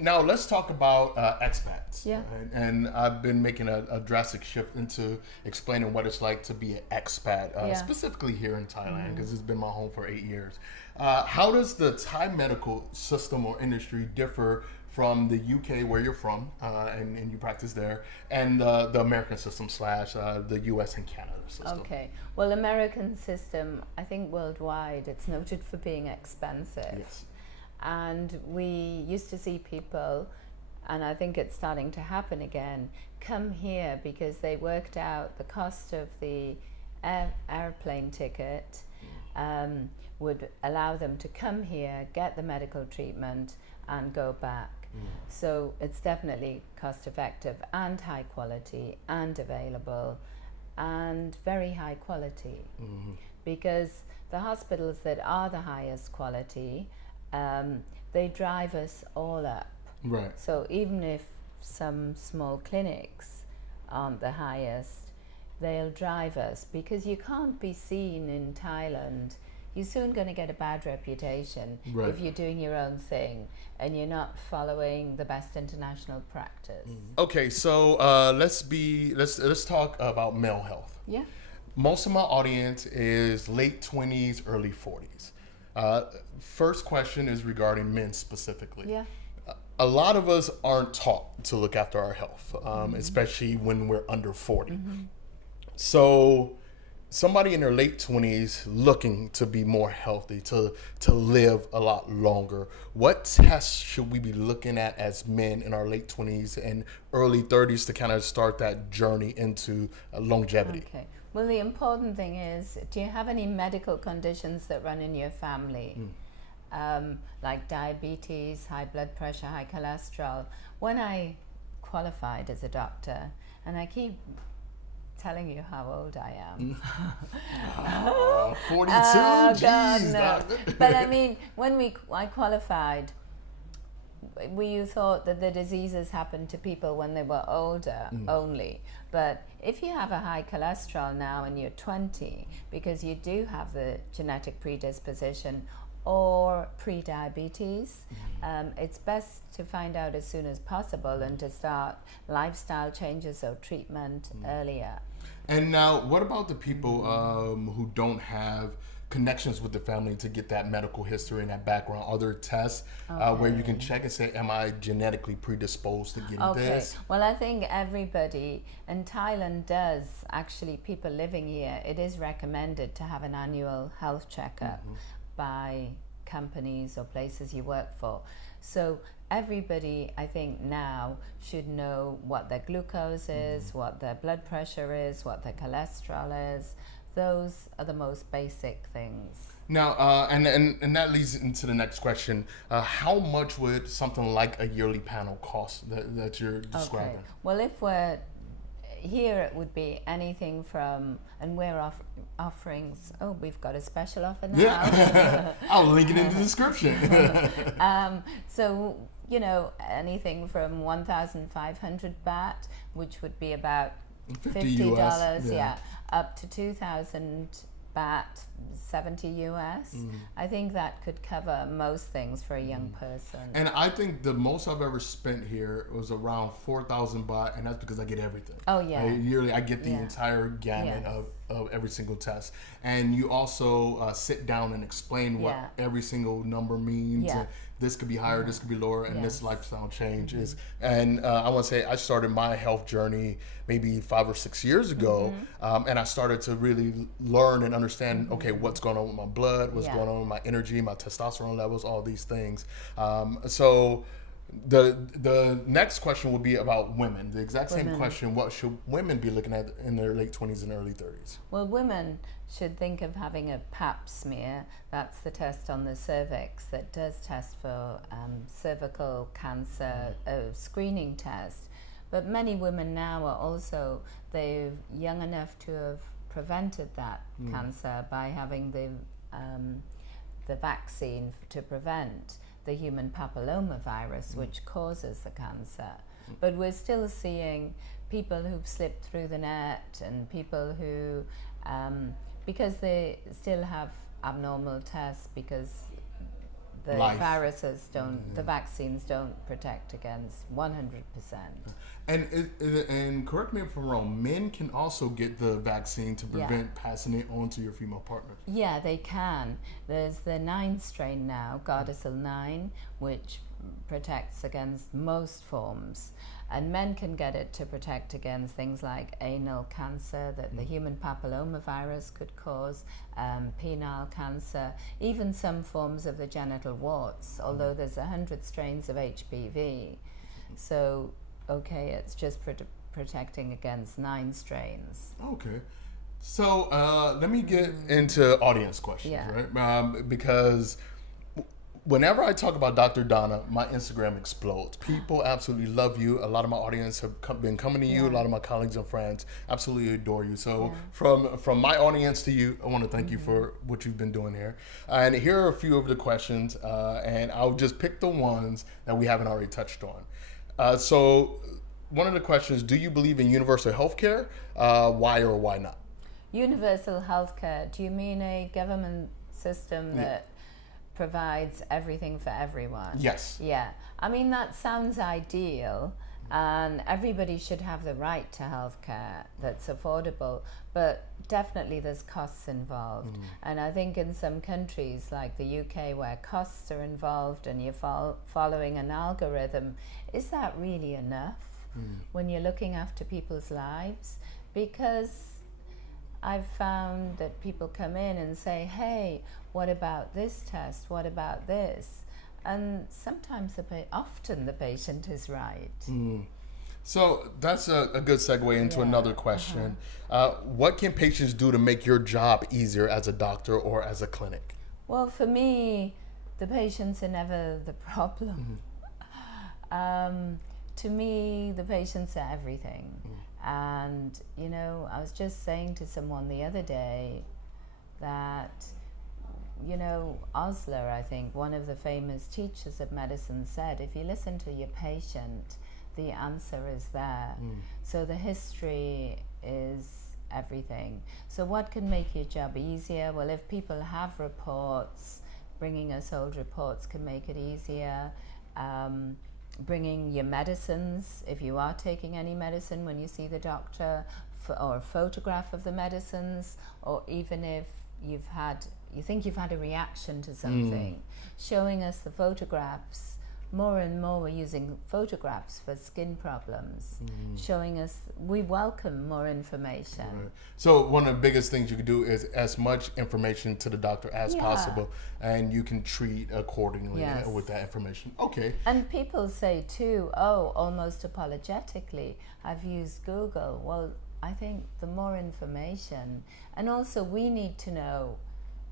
Now let's talk about expats. Yeah. And I've been making a drastic shift into explaining what it's like to be an expat, Yeah. specifically here in Thailand, because it's been my home for 8 years. How does the Thai medical system or industry differ from the UK, where you're from, and you practice there, and the American system slash the US and Canada system? Okay. Well, American system, I think worldwide, it's noted for being expensive. Yes. And we used to see people, and I think it's starting to happen again, come here because they worked out the cost of the airplane ticket would allow them to come here, get the medical treatment, and go back. So it's definitely cost effective and high quality and available and very high quality, because the hospitals that are the highest quality, they drive us all up. Right. So even if some small clinics aren't the highest, they'll drive us, because you can't be seen in Thailand. You're soon going to get a bad reputation Right. if you're doing your own thing and you're not following the best international practice. Okay, so let's talk about male health. Yeah. Most of my audience is late 20s, early 40s. First question is regarding men specifically. Yeah. A lot of us aren't taught to look after our health, especially when we're under 40. So somebody in their late 20s looking to be more healthy, to live a lot longer, what tests should we be looking at as men in our late 20s and early 30s to kind of start that journey into longevity? Okay. Well, the important thing is, do you have any medical conditions that run in your family? Like diabetes, high blood pressure, high cholesterol. When I qualified as a doctor, and I keep telling you how old I am. 42? Oh, Jeez, God, no. doctor. But I mean, when I qualified, we thought that the diseases happened to people when they were older only. But if you have a high cholesterol now and you're 20, because you do have the genetic predisposition or pre-diabetes, it's best to find out as soon as possible and to start lifestyle changes or treatment earlier. And now, what about the people who don't have connections with the family to get that medical history and that background? Are there tests where you can check and say, am I genetically predisposed to getting this? Well, I think everybody, and Thailand does actually, people living here, it is recommended to have an annual health checkup by companies or places you work for. So everybody, I think now, should know what their glucose is, what their blood pressure is, what their cholesterol is. Those are the most basic things. Now, and that leads into the next question. How much would something like a yearly panel cost that you're describing? Okay. Well, if we're here, it would be anything from, and we're offerings. Oh, we've got a special offer now. Yeah, I'll link it in the description. So, you know, anything from 1,500 baht, which would be about $50, US, yeah, up to 2,000 baht, 70 US. I think that could cover most things for a young person. And I think the most I've ever spent here was around 4,000 baht, and that's because I get everything. Oh, yeah. Yearly, I get the Yeah. entire gamut Yes. of every single test. And you also sit down and explain what Yeah. every single number means. Yeah. And this could be higher, this could be lower, and this Yes. lifestyle change is. And I want to say I started my health journey maybe 5 or 6 years ago, and I started to really learn and understand, okay, what's going on with my blood, what's Yeah. going on with my energy, my testosterone levels, all these things. So the next question will be about women. The exact same Women. question: what should women be looking at in their late 20s and early 30s? Well, women should think of having a pap smear. That's the test on the cervix that does test for cervical cancer, a screening test. But many women now are also, they're young enough to have prevented that cancer by having the vaccine to prevent the human papillomavirus, which causes the cancer. But we're still seeing people who've slipped through the net, and people who, because they still have abnormal tests, because the life. viruses don't, the vaccines don't protect against 100%. And correct me if I'm wrong, men can also get the vaccine to prevent passing it on to your female partner. Yeah, they can. There's the 9 strain now, Gardasil 9, which protects against most forms. And men can get it to protect against things like anal cancer that the human papillomavirus could cause, penile cancer, even some forms of the genital warts, although there's 100 strains of HPV. So, okay, it's just protecting against 9 strains. Okay. So let me get into audience questions, right? Because whenever I talk about Dr. Donna, my Instagram explodes. People absolutely love you. A lot of my audience have been coming to you. A lot of my colleagues and friends absolutely adore you. So from my audience to you, I want to thank you for what you've been doing here. And here are a few of the questions, and I'll just pick the ones that we haven't already touched on. So one of the questions, do you believe in universal health care? Why or why not? Universal healthcare, do you mean a government system that provides everything for everyone? Yes. Yeah. I mean, that sounds ideal, and everybody should have the right to healthcare that's affordable, but definitely there's costs involved. And I think in some countries like the UK where costs are involved and you're following an algorithm, is that really enough when you're looking after people's lives? Because I've found that people come in and say, hey, what about this test? What about this? And sometimes, often the patient is right. So that's a good segue into another question. What can patients do to make your job easier as a doctor or as a clinic? Well, for me, the patients are never the problem. To me, the patients are everything. And, you know, I was just saying to someone the other day that, you know, Osler, I think, one of the famous teachers of medicine, said, if you listen to your patient, the answer is there. So the history is everything. So what can make your job easier? Well, if people have reports, bringing us old reports can make it easier. Bringing your medicines, if you are taking any medicine when you see the doctor, or a photograph of the medicines, or even if you think you've had a reaction to something, showing us the photographs. More and more we're using photographs for skin problems, showing us, we welcome more information. Right. So one of the biggest things you can do is as much information to the doctor as possible, and you can treat accordingly with that information. Okay. And people say too, oh, almost apologetically, I've used Google. Well, I think the more information, and also we need to know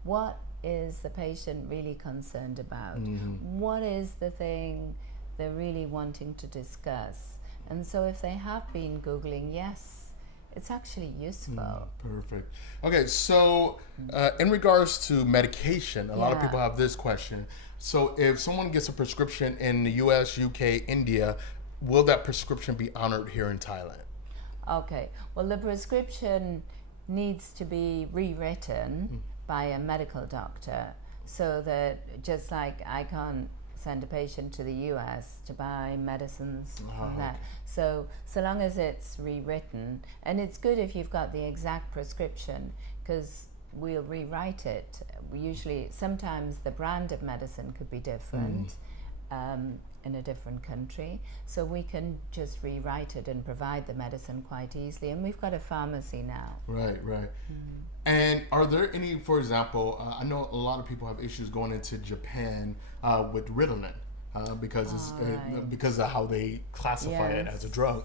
what is the patient really concerned about? What is the thing they're really wanting to discuss? And so if they have been Googling, yes, it's actually useful. Perfect. Okay, so in regards to medication, a lot of people have this question. So if someone gets a prescription in the US, UK, India, will that prescription be honored here in Thailand? Okay, well, the prescription needs to be rewritten by a medical doctor, so that just like I can't send a patient to the US to buy medicines from that. So long as it's rewritten, and it's good if you've got the exact prescription, because we'll rewrite it. Usually, sometimes the brand of medicine could be different in a different country, so we can just rewrite it and provide the medicine quite easily. And we've got a pharmacy now. Right. And are there any, for example, I know a lot of people have issues going into Japan with Ritalin because because of how they classify it as a drug.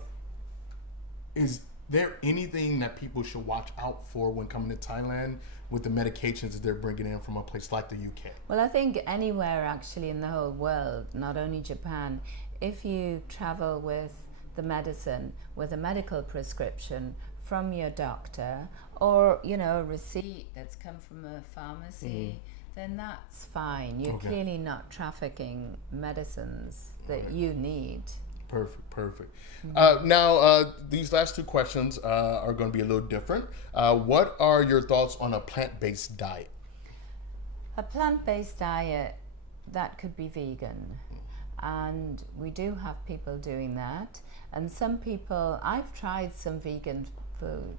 Is there anything that people should watch out for when coming to Thailand with the medications that they're bringing in from a place like the UK? Well, I think anywhere actually in the whole world, not only Japan, if you travel with the medicine, with a medical prescription from your doctor, or, you know, a receipt that's come from a pharmacy, then that's fine. You're clearly not trafficking medicines that you need. Perfect. Now, these last two questions are going to be a little different. What are your thoughts on a plant-based diet? A plant-based diet that could be vegan. And we do have people doing that. And some people, I've tried some vegan food.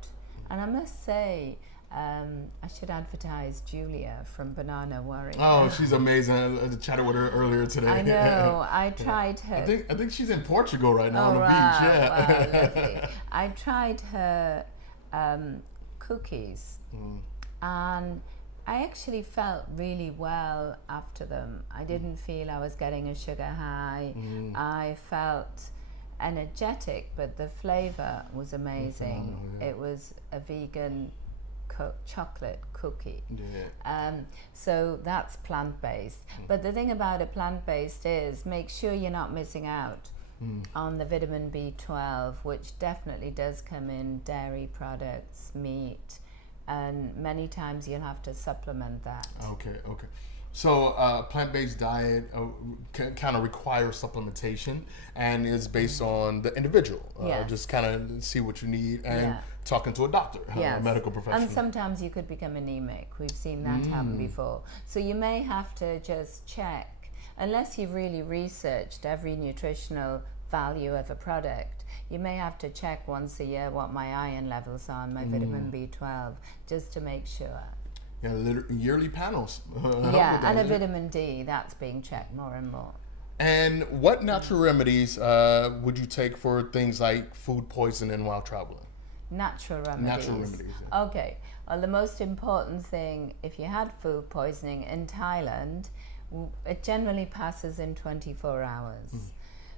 And I must say, I should advertise Julia from Banana Warrior. Oh, she's amazing. I chatted with her earlier today. I know. I tried her. I think she's in Portugal right now on the beach. Yeah. Wow, lovely. I tried her cookies, and I actually felt really well after them. I didn't feel I was getting a sugar high. I felt energetic, but the flavor was amazing. It was a vegan chocolate cookie. So that's plant-based. But the thing about a plant-based is make sure you're not missing out on the vitamin B12, which definitely does come in dairy products, meat, and many times you'll have to supplement that. Okay. So plant-based diet kind of requires supplementation and is based on the individual. Just kind of see what you need and talking to a doctor, a medical professional. And sometimes you could become anemic. We've seen that happen before. So you may have to just check, unless you've really researched every nutritional value of a product, you may have to check once a year what my iron levels are and my vitamin B12, just to make sure. Yeah, yearly panels. And a vitamin D, that's being checked more and more. And what natural remedies would you take for things like food poisoning while traveling? Natural remedies. Yeah. Okay. Well, the most important thing, if you had food poisoning in Thailand, it generally passes in 24 hours.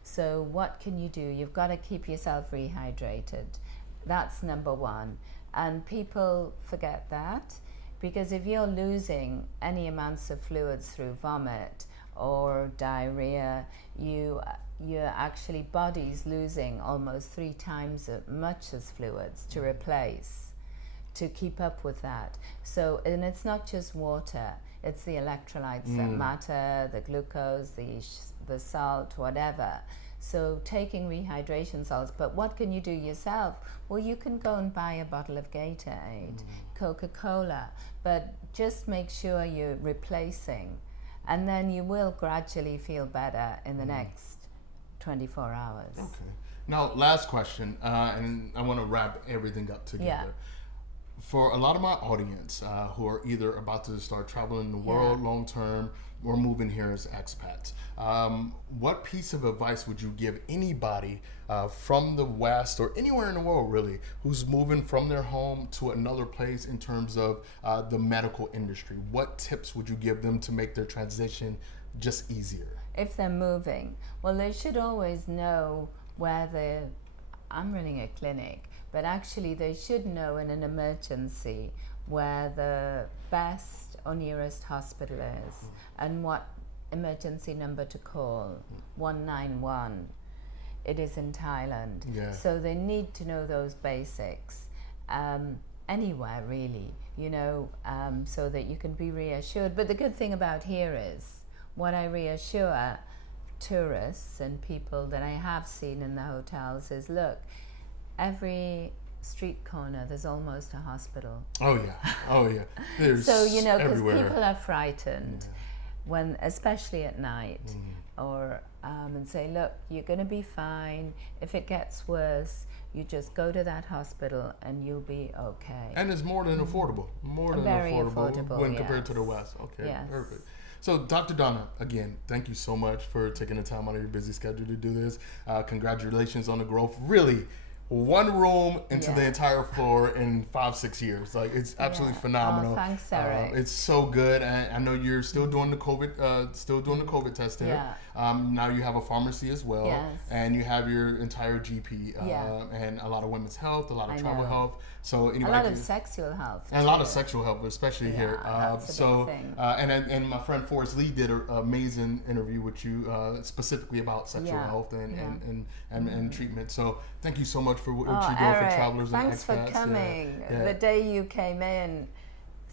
So what can you do? You've got to keep yourself rehydrated. That's number one. And people forget that. Because if you're losing any amounts of fluids through vomit or diarrhea, your actually body's losing almost 3 times as much as fluids to replace, to keep up with that. So, and it's not just water, it's the electrolytes that matter, the glucose, the salt, whatever. So taking rehydration salts, but what can you do yourself? Well, you can go and buy a bottle of Gatorade, Coca-Cola, but just make sure you're replacing, and then you will gradually feel better in the next 24 hours. Okay. Now, last question, and I want to wrap everything up together. Yeah. For a lot of my audience who are either about to start traveling the world long term or moving here as expats, what piece of advice would you give anybody from the West or anywhere in the world really who's moving from their home to another place in terms of the medical industry? What tips would you give them to make their transition just easier? If they're moving, well, they should always know where I'm running a clinic, but actually they should know in an emergency where the best or nearest hospital is and what emergency number to call, 191. It is in Thailand. So they need to know those basics anywhere really, so that you can be reassured. But the good thing about here is, what I reassure tourists and people that I have seen in the hotels is, look, every street corner there's almost a hospital. Oh yeah. There's so because everywhere. People are frightened when, especially at night, or and say, look, you're going to be fine. If it gets worse, you just go to that hospital and you'll be okay. And it's more than affordable. Very affordable when compared to the West. Okay, yes. Perfect. So, Dr. Donna, again, thank you so much for taking the time out of your busy schedule to do this. Congratulations on the growth. Really, one room into the entire floor in 5-6 years. Like, it's absolutely phenomenal. Oh, thanks, Eric. It's so good. And I know you're still doing the COVID testing. Yeah. Now you have a pharmacy as well. Yes. And you have your entire GP and a lot of women's health, a lot of travel health. So anyway, a lot of sexual health. And a lot of sexual health, especially here. That's a big thing. And my friend Forrest Lee did an amazing interview with you specifically about sexual health and treatment. So thank you so much for what you're doing Eric, for travelers and expats. Thanks for coming. The day you came in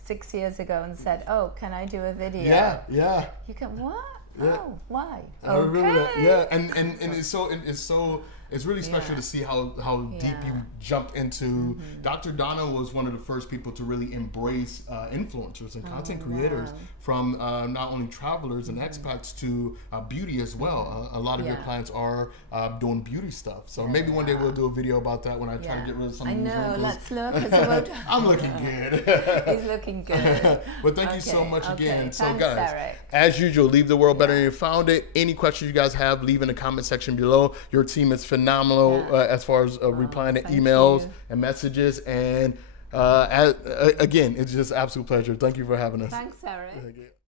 6 years ago and said, "Oh, can I do a video?" Yeah. You can what? Yeah. Oh, why? I remember that. Yeah, and it's so it's really special to see how deep you jumped into. Dr.Donna was one of the first people to really embrace influencers and content creators, from not only travelers and expats to beauty as well. A lot of your clients are doing beauty stuff. So maybe one day we'll do a video about that when I try to get rid of some of these wrinkles. Let's look. I'm looking good. He's looking good. But thank you so much again. So Thanks, guys, Eric. as usual, leave the world better than you found it. Any questions you guys have, leave in the comment section below. Your team is phenomenal as far as replying to emails and messages. And again, it's just an absolute pleasure. Thank you for having us. Thanks, Eric.